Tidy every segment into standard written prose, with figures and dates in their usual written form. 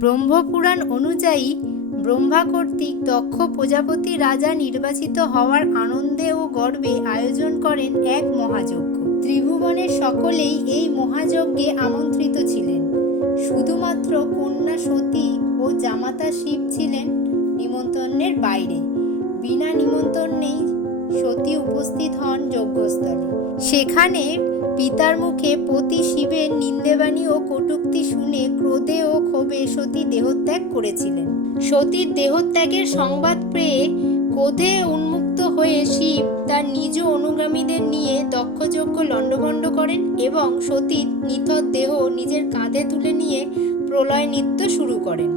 ব্রহ্মপুরাণ অনুযায়ী ব্রহ্মা কর্তৃক দক্ষ প্রজাপতি রাজা নির্বাচিত হওয়ার আনন্দে ও গর্বে আয়োজন করেন এক মহাযজ্ঞ। ত্রিভুবনের সকলেই এই মহাযজ্ঞে আমন্ত্রিত ছিলেন। শুধুমাত্র কন্যা সতী ও জামাতা শিব ছিলেন নিমন্ত্রণের বাইরে। বিনা নিমন্ত্রণেই সতী উপস্থিত হন যজ্ঞস্থলে। সেখানে পিতার মুখে পতি শিবের নিন্দেবাণী ও কটূক্তি শুনে ক্রোধে ও ক্ষোভে সতী দেহত্যাগ করেছিলেন। সতীর দেহত্যাগের সংবাদ পেয়ে ক্রোধে উন্মুক্ত হয়ে শিব তার নিজ অনুগামীদের নিয়ে দক্ষযজ্ঞ লণ্ডভণ্ড করেন এবং সতীর নিথর দেহ নিজের কাঁধে তুলে নিয়ে প্রলয় নৃত্য শুরু করেন।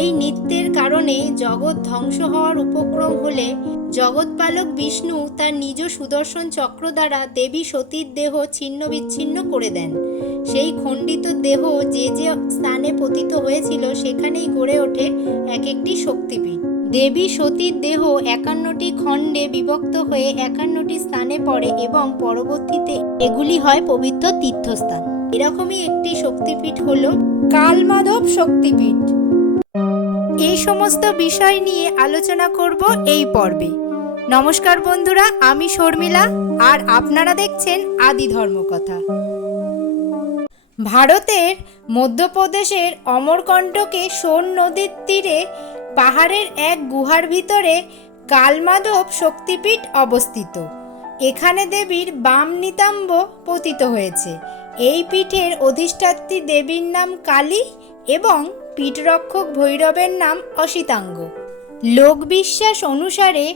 এই নৃত্যের কারণে জগৎ ধ্বংস হওয়ার উপক্রম হলে জগৎপালক বিষ্ণু তার নিজ সুদর্শন চক্র দ্বারা দেবী সতীর দেহ ছিন্ন বিচ্ছিন্ন করে দেন। সেই খণ্ডিত দেহ যে যে স্থানে পতিত হয়েছিল সেখানেই গড়ে ওঠে এক একটি শক্তিপীঠ। দেবী সতীর দেহ 51টি খণ্ডে বিভক্ত হয়ে 51টি স্থানে পড়ে এবং পরবর্তীতে এগুলি হয় পবিত্র তীর্থস্থান। এরকমই একটি শক্তিপীঠ হল কালমাধব শক্তিপীঠ। এই সমস্ত বিষয় নিয়ে আলোচনা করব এই পর্বে। নমস্কার বন্ধুরা, আমি শর্মিলা আর আপনারা দেখছেন আদি ধর্মকথা। ভারতের মধ্যপ্রদেশের অমরকণ্টকে সোন নদীর তীরে পাহাড়ের এক গুহার ভিতরে কালমাধব শক্তিপীঠ অবস্থিত। এখানে দেবীর বাম নিতম্ব পতিত হয়েছে। এই পীঠের অধিষ্ঠাত্রী দেবীর নাম কালী এবং পীঠরক্ষক ভৈরবের নাম অসিতাঙ্গ। লোকবিশ্বাস অনুসারে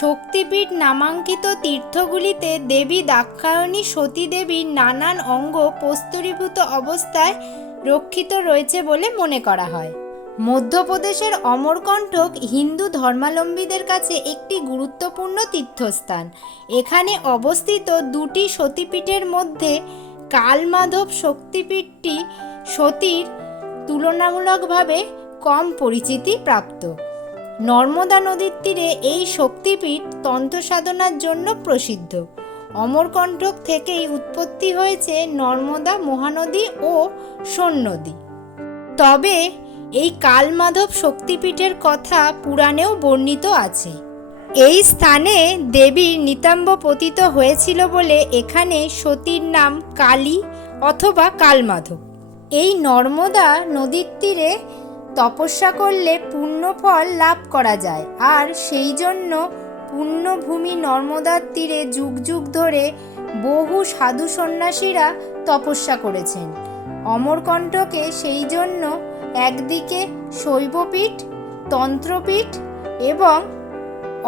শক্তিপীঠ নামাঙ্কিত তীর্থগুলিতে দেবী দাক্ষায়ণী সতী দেবীর নানান অঙ্গ প্রস্তরীভূত অবস্থায় রক্ষিত রয়েছে বলে মনে করা হয়। মধ্যপ্রদেশের অমরকণ্টক হিন্দু ধর্মাবলম্বীদের কাছে একটি গুরুত্বপূর্ণ তীর্থস্থান। এখানে অবস্থিত দুটি সতীপীঠের মধ্যে কালমাধব শক্তিপীঠটি সতীর তুলনামূলকভাবে কম পরিচিতি প্রাপ্ত। নর্মদা নদীর তীরে এই শক্তিপীঠ তন্ত্র সাধনার জন্য প্রসিদ্ধ। অমরকণ্টক থেকেই উৎপত্তি হয়েছে নর্মদা মহানদী ও সোন নদী। তবে এই কালমাধব শক্তিপীঠের কথা পুরাণেও বর্ণিত আছে। এই স্থানে দেবীর নিতম্ব পতিত হয়েছিল বলে এখানে সতীর নাম কালী অথবা কালমাধব। এই নর্মদা নদীর তীরে তপস্যা করলে পুণ্যফল লাভ করা যায়, আর সেই জন্য পুণ্যভূমি নর্মদার তীরে যুগ যুগ ধরে বহু সাধু সন্ন্যাসীরা তপস্যা করেছেন। অমরকণ্টকে সেই জন্য একদিকে শৈবপীঠ, তন্ত্রপীঠ এবং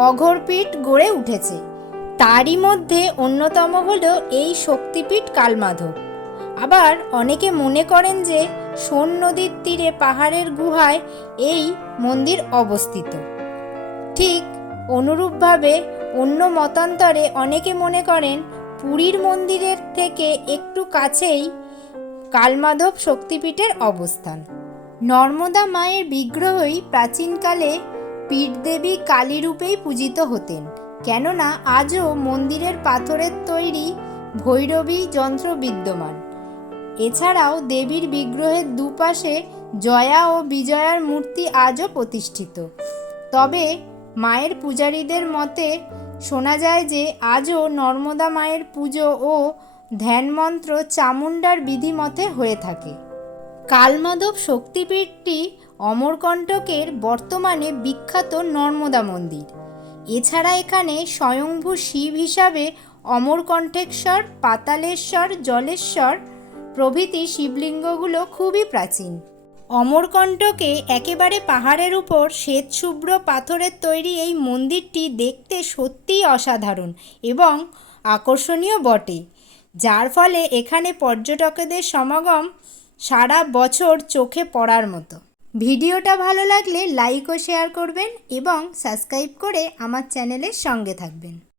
অঘোরপীঠ গড়ে উঠেছে। তারই মধ্যে অন্যতম হল এই শক্তিপীঠ কালমাধব। আবার অনেকে মনে করেন যে সোন নদীর তীরে পাহাড়ের গুহায় এই মন্দির অবস্থিত। ঠিক অনুরূপভাবে অন্য মতান্তরে অনেকে মনে করেন পুরীর মন্দিরের থেকে একটু কাছেই কালমাধব শক্তিপীঠের অবস্থান। নর্মদা মায়ের বিগ্রহই প্রাচীনকালে পীঠদেবী কালী রূপেই পূজিত হতেন, কেননা আজও মন্দিরের পাথরের তৈরি ভৈরবী যন্ত্র বিদ্যমান। এছাড়াও দেবীর বিগ্রহের দুপাশে জয়া ও বিজয়ার মূর্তি আজও প্রতিষ্ঠিত। তবে মায়ের পূজারীদের মতে শোনা যায় যে আজও নর্মদা মায়ের পুজো ও ধ্যানমন্ত্র চামুণ্ডার বিধিমতে হয়ে থাকে। কালমাধব শক্তিপীঠটি অমরকণ্টকের বর্তমানে বিখ্যাত নর্মদা মন্দির। এছাড়া এখানে স্বয়ংভূ শিব হিসাবে অমরকণ্ঠেশ্বর, পাতালেশ্বর, জলেশ্বর প্রভৃতি শিবলিঙ্গগুলো খুবই প্রাচীন। অমরকণ্টকে একেবারে পাহাড়ের উপর শ্বেতশুভ্র পাথরের তৈরি এই মন্দিরটি দেখতে সত্যিই অসাধারণ এবং আকর্ষণীয় বটে, যার ফলে এখানে পর্যটকদের সমাগম সারা বছর চোখে পড়ার মতো। ভিডিওটা ভালো লাগলে লাইক ও শেয়ার করবেন এবং সাবস্ক্রাইব করে আমার চ্যানেলের সঙ্গে থাকবেন।